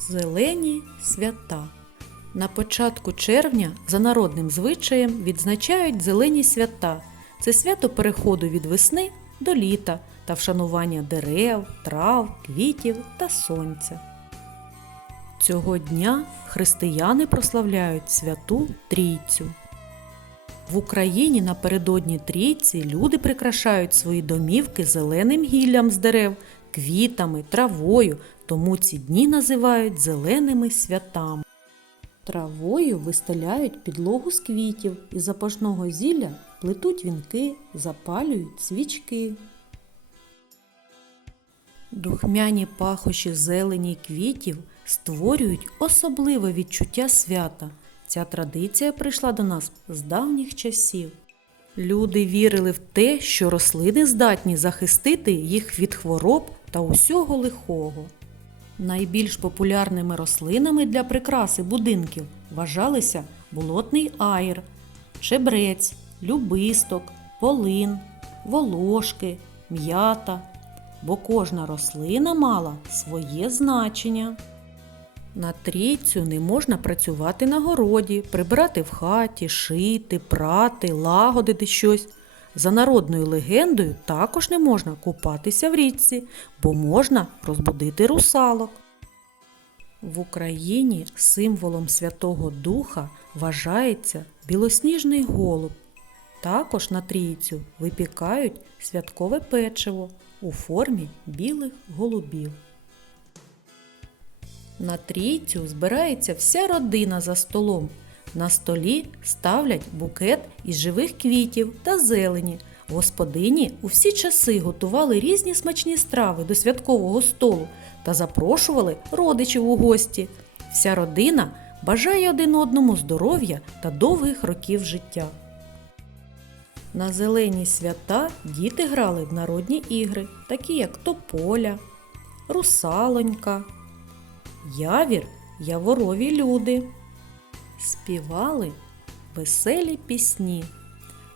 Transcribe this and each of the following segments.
Зелені свята. На початку червня за народним звичаєм відзначають зелені свята. Це свято переходу від весни до літа та вшанування дерев, трав, квітів та сонця. Цього дня християни прославляють святу Трійцю. В Україні напередодні трійці люди прикрашають свої домівки зеленим гіллям з дерев, квітами, травою, тому ці дні називають зеленими святами. Травою вистеляють підлогу з квітів і запашного зілля плетуть вінки, запалюють свічки. Духмяні пахощі зелені квітів створюють особливе відчуття свята. Ця традиція прийшла до нас з давніх часів. Люди вірили в те, що рослини здатні захистити їх від хвороб та усього лихого. Найбільш популярними рослинами для прикраси будинків вважалися болотний аїр, чебрець, любисток, полин, волошки, м'ята, бо кожна рослина мала своє значення. На трійцю не можна працювати на городі, прибирати в хаті, шити, прати, лагодити щось. За народною легендою також не можна купатися в річці, бо можна розбудити русалок. В Україні символом Святого Духа вважається білосніжний голуб. Також на трійцю випікають святкове печиво у формі білих голубів. На трійцю збирається вся родина за столом. На столі ставлять букет із живих квітів та зелені. Господині у всі часи готували різні смачні страви до святкового столу та запрошували родичів у гості. Вся родина бажає один одному здоров'я та довгих років життя. На зелені свята діти грали в народні ігри, такі як тополя, русалонька, явір, яворові люди. Співали веселі пісні.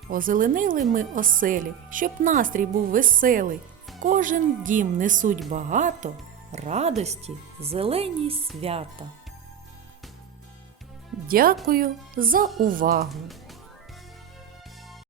Озеленили ми оселі, щоб настрій був веселий. В кожен дім несуть багато радості, зелені свята. Дякую за увагу!